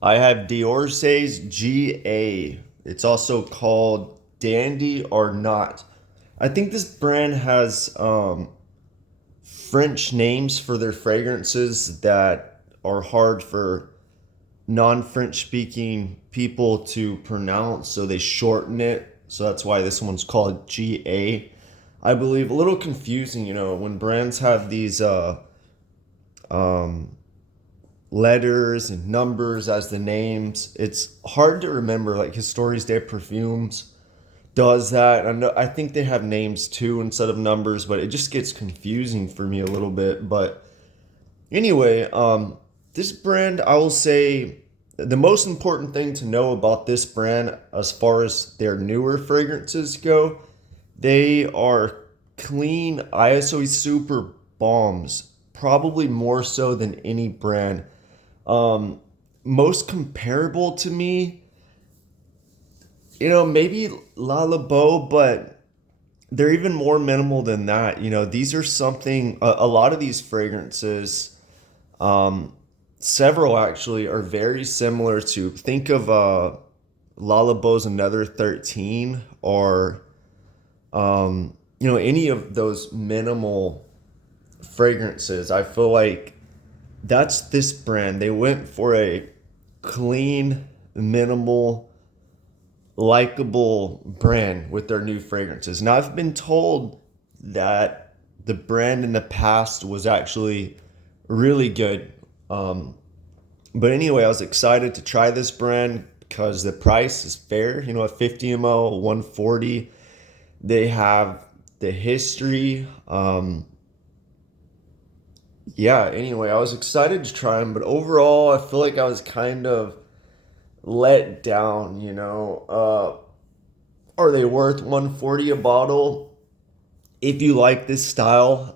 I have the ORSAY's GA. It's also called Dandy or Not. I think this brand has French names for their fragrances that are hard for non-French speaking people to pronounce, so they shorten it. So that's why this one's called GA. I believe a little confusing, when brands have these um, letters and numbers as the names. It's hard to remember. Like Histories de Perfumes does that. I think they have names too instead of numbers, but it just gets confusing for me a little bit. But anyway, this brand, I will say the most important thing to know about this brand as far as their newer fragrances go, they are clean ISO super bombs, probably more so than any brand. Um, Most comparable to me, maybe La La Beau, but they're even more minimal than that. These are something, a lot of these fragrances, um, several actually, are very similar to, think of La La Beau's Another 13 or, any of those minimal fragrances. I feel like that's this brand. They went for a clean, minimal, likable brand with their new fragrances. Now, I've been told that the brand in the past was actually really good. Um, but anyway, I was excited to try this brand because the price is fair. A 50 ml, 140. They have the history. Yeah, anyway, I was excited to try them, but overall, I feel like I was kind of let down. Are they worth 140 a bottle? If you like this style,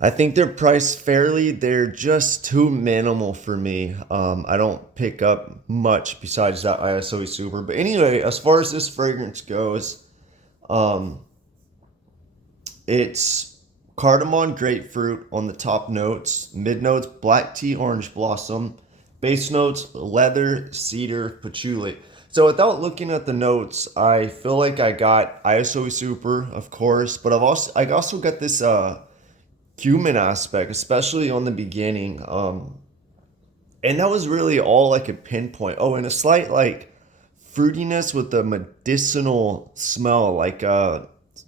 I think they're priced fairly. They're just too minimal for me. I don't pick up much besides that ISO Super. But anyway, as far as this fragrance goes, um, it's cardamom grapefruit on the top notes, mid notes black tea orange blossom, base notes leather cedar patchouli. So without looking at the notes, I feel like I got ISO Super, of course, but I also got this cumin aspect, especially on the beginning. And that was really all I could pinpoint. Oh, and a slight like fruitiness with a medicinal smell, like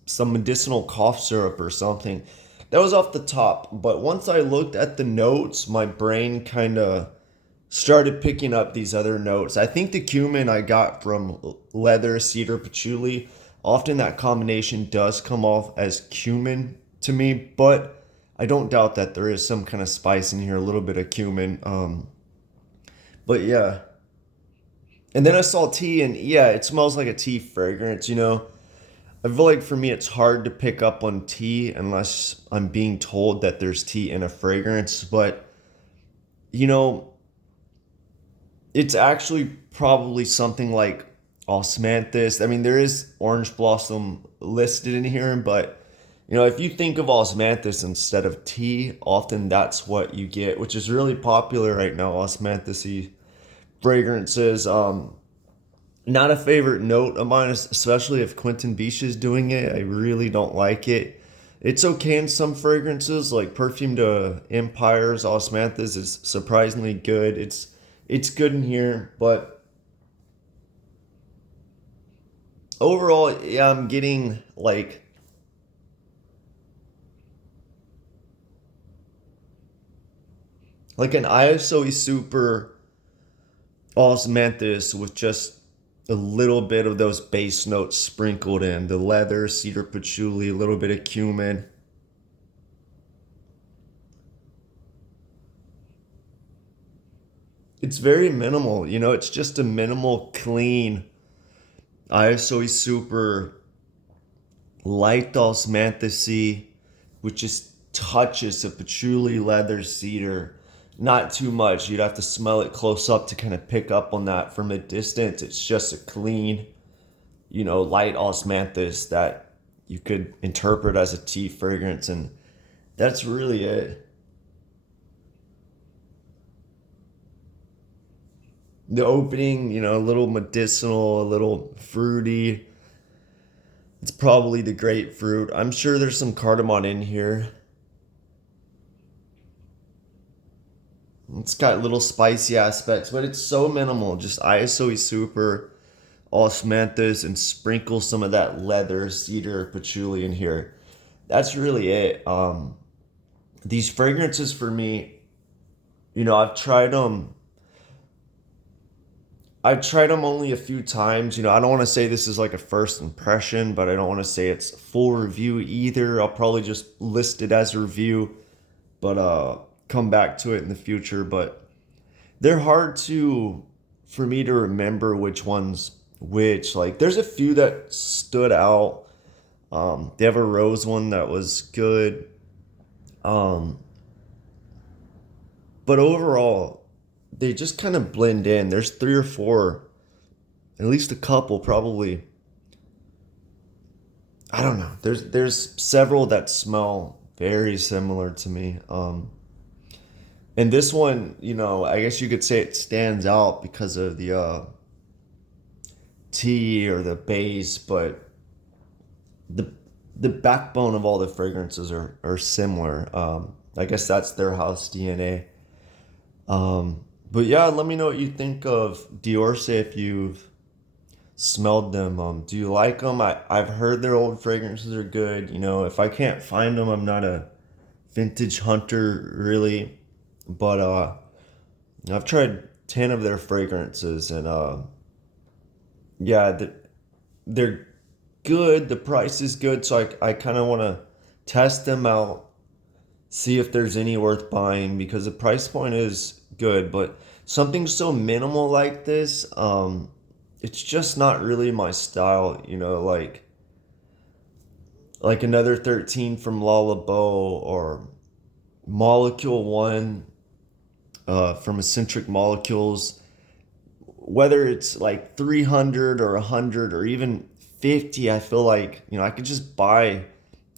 some medicinal cough syrup or something. That was off the top. But once I looked at the notes, my brain kind of started picking up these other notes. I think the cumin I got from leather, cedar, patchouli. Often that combination does come off as cumin to me, but I don't doubt that there is some kind of spice in here, a little bit of cumin. But yeah, and then I saw tea, and yeah, it smells like a tea fragrance. I feel like for me, it's hard to pick up on tea unless I'm being told that there's tea in a fragrance. But, you know, it's actually probably something like osmanthus. I mean, there is orange blossom listed in here, but, if you think of osmanthus instead of tea, often that's what you get, which is really popular right now, osmanthusy fragrances. Not a favorite note of mine, especially if Quentin Beach is doing it. I really don't like it. It's okay in some fragrances, like Perfume to Empires, Osmanthus is surprisingly good. It's good in here, but overall, yeah, I'm getting like an ISO super Osmanthus with just a little bit of those base notes sprinkled in the leather, cedar patchouli, a little bit of cumin. It's very minimal, it's just a minimal, clean, ISO super light osmanthusy with just touches of patchouli, leather, cedar. Not too much. You'd have to smell it close up to kind of pick up on that. From a distance, it's just a clean, light osmanthus that you could interpret as a tea fragrance, and that's really it. the opening, a little medicinal, a little fruity. It's probably the grapefruit. I'm sure there's some cardamom in here. It's got little spicy aspects, but it's so minimal. Just ISO super, osmanthus, and sprinkle some of that leather, cedar, patchouli in here. That's really it. These fragrances for me, I've tried them. I've tried them only a few times. I don't want to say this is like a first impression, but I don't want to say it's full review either. I'll probably just list it as a review, but come back to it in the future. But they're hard to for me to remember which ones which. Like there's a few that stood out. They have a rose one that was good. Um, but overall, they just kind of blend in. There's three or four, at least a couple probably. I don't know. There's several that smell very similar to me. And this one, I guess you could say it stands out because of the tea or the base, but the the backbone of all the fragrances are similar. I guess that's their house DNA. But yeah, let me know what you think of ORSAY if you've smelled them. Do you like them? I've heard their old fragrances are good. If I can't find them, I'm not a vintage hunter really. But I've tried 10 of their fragrances, and yeah, they're good. The price is good, so I kind of want to test them out, see if there's any worth buying because the price point is good. But something so minimal like this, it's just not really my style. Like another 13 from La or Molecule 1 from Eccentric Molecules. Whether it's like 300 or 100 or even 50, I feel like, I could just buy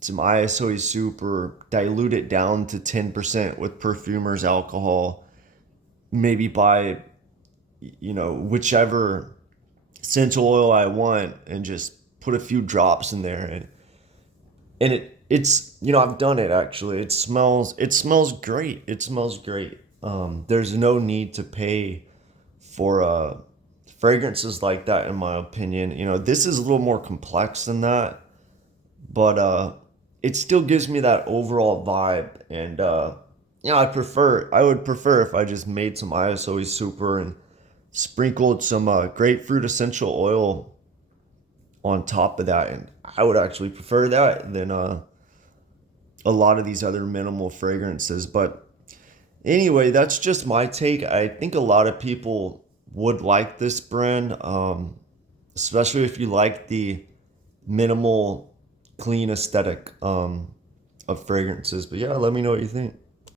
some ISO super, dilute it down to 10% with perfumers alcohol, maybe buy, whichever essential oil I want and just put a few drops in there. And it's I've done it actually. It smells great. It smells great. There's no need to pay for fragrances like that, in my opinion. This is a little more complex than that, but it still gives me that overall vibe. And I would prefer if I just made some ISO super and sprinkled some grapefruit essential oil on top of that, and I would actually prefer that than a lot of these other minimal fragrances. But anyway, that's just my take. I think a lot of people would like this brand, especially if you like the minimal, clean aesthetic of fragrances. But yeah, let me know what you think.